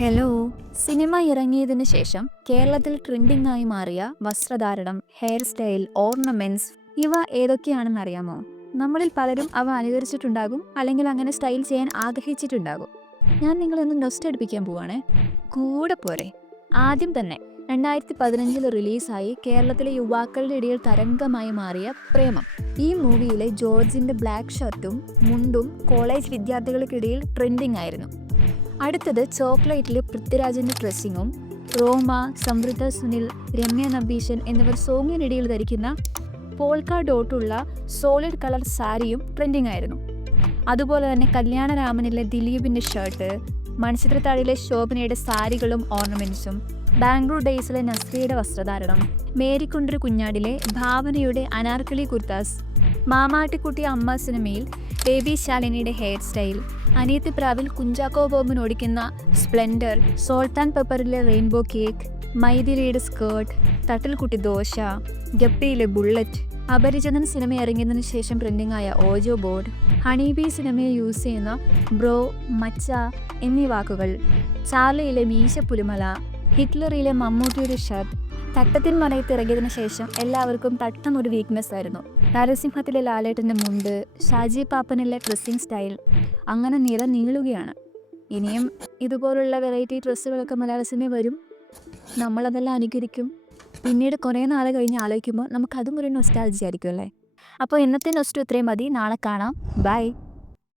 Hello. Cinema ഇറങ്ങിയതിനു ശേഷം കേരളത്തിൽ ട്രെൻഡിംഗ് ആയി മാറിയ വസ്ത്രധാരണം, ഹെയർ സ്റ്റൈൽ, ഓർണമെന്റ്സ് ഇവ ഏതൊക്കെയാണെന്ന് അറിയാമോ? നമ്മളിൽ പലരും അവ അനുകരിച്ചിട്ടുണ്ടാകും, അല്ലെങ്കിൽ അങ്ങനെ സ്റ്റൈൽ ചെയ്യാൻ ആഗ്രഹിച്ചിട്ടുണ്ടാകും. ഞാൻ നിങ്ങളെ ഒന്ന് നൊസ്റ്റ് അടുപ്പിക്കാൻ പോവാണേ. കൂടെ പോരെ. ആദ്യം തന്നെ 2015 റിലീസായി കേരളത്തിലെ യുവാക്കളുടെ ഇടയിൽ തരംഗമായി മാറിയ പ്രേമം. ഈ മൂവിയിലെ ജോർജിന്റെ ബ്ലാക്ക് ഷർട്ടും മുണ്ടും കോളേജ് വിദ്യാർത്ഥികൾക്കിടയിൽ ട്രെൻഡിംഗ് ആയിരുന്നു. അടുത്തത് ചോക്ലേറ്റിലെ പൃഥ്വിരാജിന്റെ ഡ്രസ്സിങ്ങും. റോമ, സമൃദ്ധ സുനിൽ, രമ്യ നമ്പീശൻ എന്നിവർ സോങ്ങിനിടയിൽ ധരിക്കുന്ന പോൾക്ക ഡോട്ടുള്ള സോളിഡ് കളർ സാരിയും ട്രെൻഡിംഗ് ആയിരുന്നു. അതുപോലെ തന്നെ കല്യാണരാമനിലെ ദിലീപിന്റെ ഷർട്ട്, മൺചിത്രത്താഴിലെ ശോഭനയുടെ സാരികളും ഓർണമെന്റ്സും, ബാംഗ്ലൂർ ഡേയ്സിലെ നസ്രിയുടെ വസ്ത്രധാരണം, മേരിക്കുണ്ടൊരു കുഞ്ഞാടിലെ ഭാവനയുടെ അനാർക്കലി കുർത്താസ്, മാമാട്ടിക്കുട്ടി അമ്മ സിനിമയിൽ ബേബി ശാലിനിയുടെ ഹെയർ സ്റ്റൈൽ, അനിയത്തിപ്രാവിൽ കുഞ്ചാക്കോ ബോബൻ ഓടിക്കുന്ന സ്പ്ലെൻഡർ, സോൾട്ട് ആൻഡ് പെപ്പറിലെ റെയിൻബോ കേക്ക്, മൈഥിലിയുടെ സ്കേർട്ട്, തട്ടിൽക്കുട്ടി ദോശ, ഗപ്പിയിലെ ബുള്ളറ്റ്, അപരിചിതൻ സിനിമ ഇറങ്ങിയതിനു ശേഷം ട്രെൻഡിംഗ് ആയ ഓജോ ബോർഡ്, ഹണിബി സിനിമയിൽ യൂസ് ചെയ്യുന്ന ബ്രോ, മച്ച എന്നീ വാക്കുകൾ, ചാർലിയിലെ മീശപ്പുലിമല, ഹിറ്റ്ലറിലെ മമ്മൂട്ടിയുടെ ഷർട്ട്. തട്ടത്തിൻ മറയത്ത് ഇറങ്ങിയതിനു ശേഷം എല്ലാവർക്കും തട്ടം ഒരു വീക്ക്നെസ് ആയിരുന്നു. നരസിംഹത്തിലെ ലാലേട്ടൻ്റെ മുണ്ട്, ഷാജി പാപ്പനിലെ ഡ്രസ്സിങ് സ്റ്റൈൽ, അങ്ങനെ നില നീളുകയാണ്. ഇനിയും ഇതുപോലുള്ള വെറൈറ്റി ഡ്രസ്സുകളൊക്കെ മലയാള സിനിമ വരും. നമ്മളതെല്ലാം അനുകരിക്കും. പിന്നീട് കുറേ നാൾ കഴിഞ്ഞ് ആലോചിക്കുമ്പോൾ നമുക്കതും ഒരു നൊസ്റ്റാൾജി ആയിരിക്കും അല്ലേ. അപ്പോൾ ഇന്നത്തെ നൊസ്റ്റു ഇത്രയും മതി. നാളെ കാണാം. ബൈ.